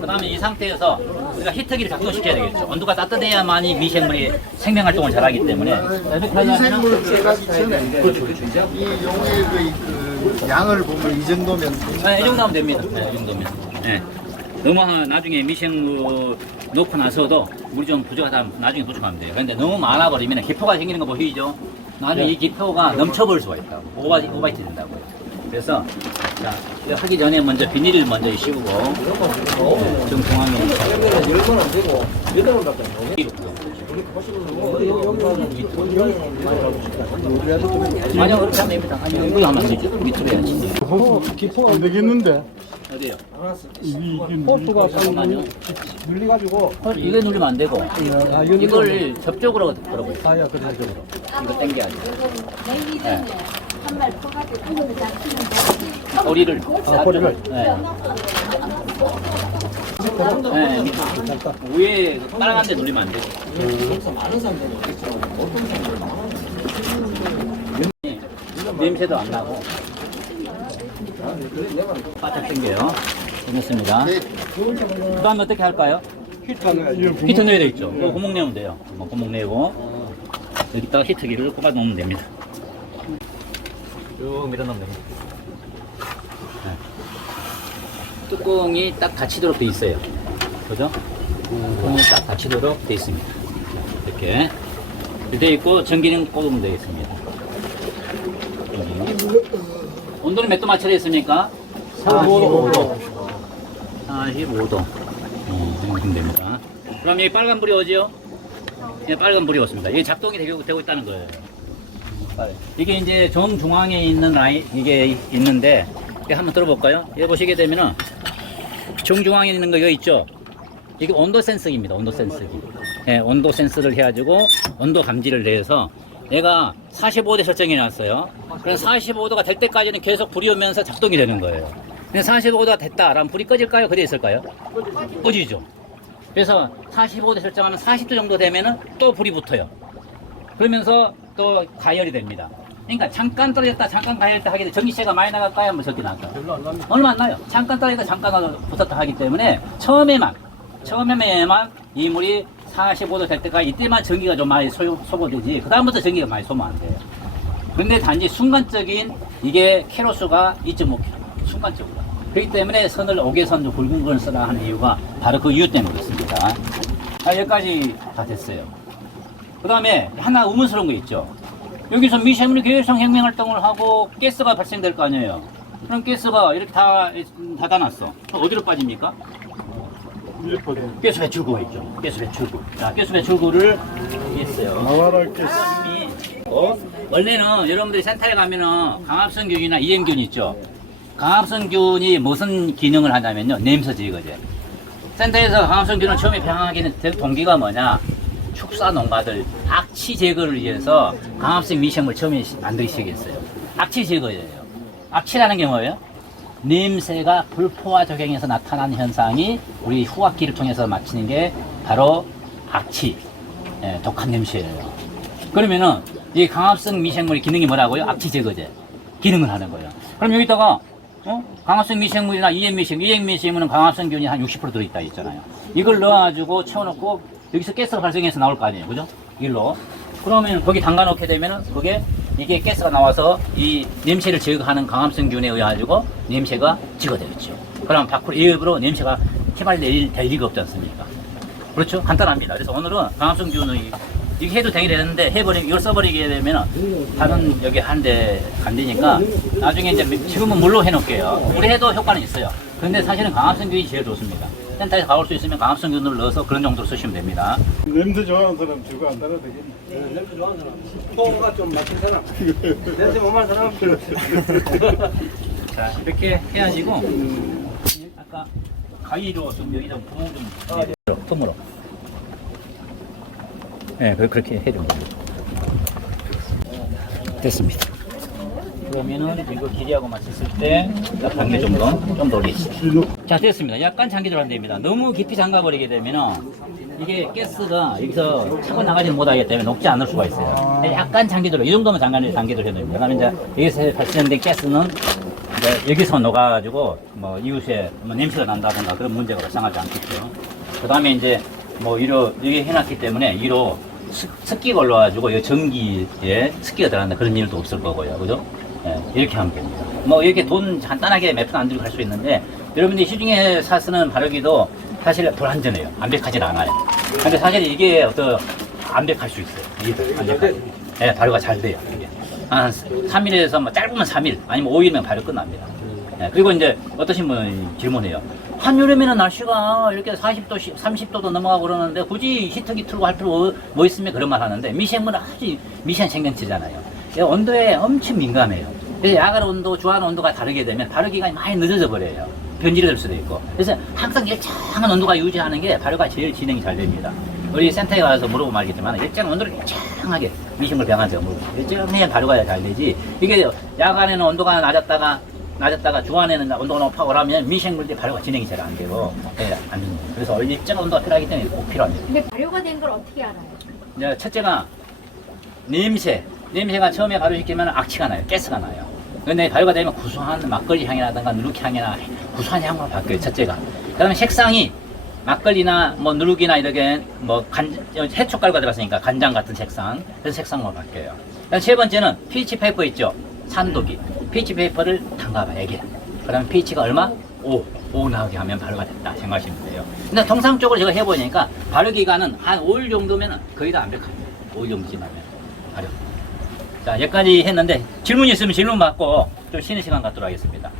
그 다음에 이 상태에서 우리가 히터기를 작동시켜야 되겠죠. 온도가 따뜻해야만이 미생물이 생명 활동을 잘하기 때문에 미생물 들어가기 전에 이 용의 그, 그 양을 보면 이 정도면 네, 이 정도 하면 됩니다. 네, 이 정도면. 네. 너무 하- 나중에 미생물 놓고 나서도 물이 좀 부족하다 나중에 도축하면 돼요. 그런데 너무 많아버리면 기포가 생기는 거 보이죠? 나중에 이 기포가 넘쳐버릴 수가 있다고. 오바, 오바이트 된다고요. 그래서, 자, 이거 하기 전에 먼저 비닐을 먼저 씌우고, 네, 좀 중앙에. 아니요, 그렇게 하면 됩니다. 하면. 밑으로 해야지. 기포가 안 되겠는데 어디요? 이게 호수가 잠깐만요. 눌려가지고 이거 누르면 안 되고, 아, 이걸 접촉으로 걸어보세요. 아야 그래 그래. 이거 전에 한말 퍼가지고 꼬리를. 아, 꼬리를. 네. 네. 위에 그 빨간 데 눌리면 안. 어떤 사람들은 냄새도 안 나고. 바짝 당겨요. 끝냈습니다. 그 다음에 어떻게 할까요? 히터 내야 되겠죠. 그 구멍 내면 돼요. 뭐 구멍 내고 여기다가 히터기를 꼽아 놓으면 됩니다. 쭉 밀어 넣으면 됩니다. 네. 뚜껑이 딱 닫히도록 돼 있어요. 그죠? 뚜껑이 딱 닫히도록 돼 있습니다. 이렇게 돼 있고 전기는 꽂으면 되겠습니다. 온도는 몇도 맞춰져 있습니까? 45도. 45도. 어, 정도 됩니다. 그럼 여기 빨간 불이 오지요? 예, 빨간 불이 왔습니다. 이게 작동이 되고, 되고 있다는 거예요. 이게 이제 정중앙에 있는 라인, 이게 있는데, 이게 한번 들어볼까요? 여기 보시게 되면은, 정중앙에 있는 거 이거 있죠? 이게 온도 센서기입니다. 온도 센서기. 예, 온도 센서를 해가지고, 온도 감지를 해서, 얘가 45대 설정해 놨어요. 그럼 45도가 될 때까지는 계속 불이 오면서 작동이 되는 거예요. 근데 45도가 됐다. 그럼 불이 꺼질까요? 그대 있을까요? 꺼지죠. 그래서 45도 설정하면 40도 정도 되면은 또 불이 붙어요. 그러면서 또 가열이 됩니다. 그러니까 잠깐 떨어졌다 잠깐 가열했다 하게 돼 전기세가 많이 나갈까요? 뭐 적게 나갈까요? 얼마 안 나요. 잠깐 떨어졌다 잠깐 붙었다 하기 때문에 처음에만 처음에만 이 물이 45도 될 때까지 이때만 전기가 좀 많이 소, 소모되지 그 다음부터 전기가 많이 소모 안 돼요. 근데 단지 순간적인 이게 캐로수가 2.5kg 순간적으로 그렇기 때문에 선을 5개선 굵은 걸 쓰라 하는 이유가 바로 그 이유 때문에 그렇습니다. 아, 여기까지 다 됐어요. 그 다음에 하나 의문스러운 거 있죠. 여기서 미생물이 계속 생명 활동을 하고 가스가 발생될 거 아니에요. 그럼 가스가 이렇게 다 닫아놨어. 어디로 빠집니까? 가스 배출구가 있죠. 가스 배출구. 자, 가스 배출구를 했어요. 나와라 게 이미 어? 원래는 여러분들이 센터에 가면은 강압성균이나 이엠균 있죠. 강압성균이 무슨 기능을 하냐면요. 냄새 제거제. 센터에서 강압성균을 처음에 병하기는 동기가 뭐냐? 축사 농가들 악취 제거를 위해서 강압성 미생물 처음에 시- 만들기 시작했어요. 악취 제거예요. 악취라는 게 뭐예요? 냄새가 불포화 적용해서 나타나는 현상이 우리 후압기를 통해서 마치는 게 바로 악취, 예, 독한 냄새예요. 그러면은 이 강압성 미생물의 기능이 뭐라고요? 악취 제거제 기능을 하는 거예요. 그럼 여기다가 어? 강압성 미생물이나 EM 미생물, EM 미생물은 강압성 균이 한 60% 들어있다 했잖아요. 이걸 넣어가지고 채워놓고 여기서 가스가 발생해서 나올 거 아니에요, 그죠? 일로. 그러면 거기 담가 놓게 되면은 그게 이게 가스가 나와서 이 냄새를 제거하는 강압성균에 의해 가지고 냄새가 제거되겠죠. 그럼 밖으로 일부러 냄새가 휘발될 될 리가 없지 않습니까? 그렇죠? 간단합니다. 그래서 오늘은 강압성균의 이게 해도 되긴 되는데 해버리 이걸 써버리게 되면은 다른 여기 한데 안 되니까 나중에 이제 지금은 물로 해놓을게요. 물에 해도 효과는 있어요. 근데 사실은 강압성균이 제일 좋습니다. 센터에서 가올 수 있으면 강압성균을 넣어서 그런 정도로 쓰시면 됩니다. 냄새 좋아하는 사람 저거 안 따라 되겠네 네, 냄새 좋아하는 사람. 포가 좀 맡은 사람. 냄새 못 맡은 사람. 자 이렇게 해가지고 아까 가위로 좀 여기다 구멍 좀 내려 틈으로. 네, 그- 그렇게 해준 겁니다. 됐습니다. 그러면은 이거 길이하고 맞췄을 때약 반개 정도 좀더 올리시죠. 자 됐습니다. 약간 잠기 들어간 됩니다. 너무 깊이 잠가버리게 되면은 이게 가스가 여기서 차고 나가지 못하기 때문에 녹지 않을 수가 있어요. 약간 잠기 들어 이 정도면 잠기 들어 해야 됩니다. 그다음에 이제 여기서 발생된 가스는 이제 여기서 녹아가지고 뭐 이웃에 뭐 냄새가 난다든가 그런 문제가 발생하지 않겠죠. 그 다음에 이제 뭐 이로 여기 해놨기 때문에 이로 습- 습기가 올라와가지고 이 전기에 습기가 들어간다 그런 일도 없을 거고요. 그죠? 예, 이렇게 하면 됩니다. 뭐 이렇게 돈 간단하게 몇 푼 안 들고 할수 있는데 여러분들이 시중에 사 쓰는 발효기도 사실 불안전해요. 완벽하진 않아요. 근데 사실 이게 어떤 완벽할 수 있어요. 이게 더 완벽하게. 예, 발효가 잘 돼요. 이게. 한 3일에서 뭐 짧으면 3일, 아니면 5일이면 발효 끝납니다. 예, 그리고 이제 어떠신 분이 질문해요. 한여름에는 날씨가 이렇게 40도, 30도도 넘어가고 그러는데 굳이 히터기 틀고 할 필요 뭐, 뭐 있으면 그런 말 하는데 미생물은 아주 미세한 생명체잖아요. 이 온도에 엄청 민감해요. 그래서 야간 온도, 주한 온도가 다르게 되면 발효 기간이 많이 늦어져 버려요. 변질이 될 수도 있고. 그래서 항상 일정한 온도가 유지하는 게 발효가 제일 진행이 잘 됩니다. 우리 센터에 가서 물어보면 알겠지만 일정 온도를 일정하게 미생물 병한테 물어보고 일정해야 발효가 잘 되지 이게 야간에는 온도가 낮았다가 낮았다가 주안에는 온도가 높아 오라면 미생물들이 발효가 진행이 잘 안 되고 예, 안 됩니다. 그래서 일정 온도가 필요하기 때문에 꼭 필요합니다. 근데 발효가 된 걸 어떻게 알아요? 이제 첫째가 냄새. 냄새가 처음에 발효 시키면 악취가 나요. 가스가 나요. 근데 발효가 되면 구수한 막걸리 향이라든가 누룩 향이나 구수한 향으로 바뀌어요. 첫째가. 그 다음에 색상이 막걸리나 뭐 누룩이나 이렇게 뭐 간, 해초가루가 들어갔으니까 간장 같은 색상. 그런 색상으로 바뀌어요. 그다음 세 번째는 피치 페이퍼 있죠. 산도기. 피치 페이퍼를 담가봐요. 이게. 그 다음에 pH가 얼마? 5. 5 나오게 하면 발효가 됐다 생각하시면 돼요. 근데 통상적으로 제가 해보니까 발효 기간은 한 5일 정도면 거의 다 완벽합니다. 5일 정도 지나면 발효. 자, 여기까지 했는데 질문 있으면 질문 받고 좀 쉬는 시간 갖도록 하겠습니다.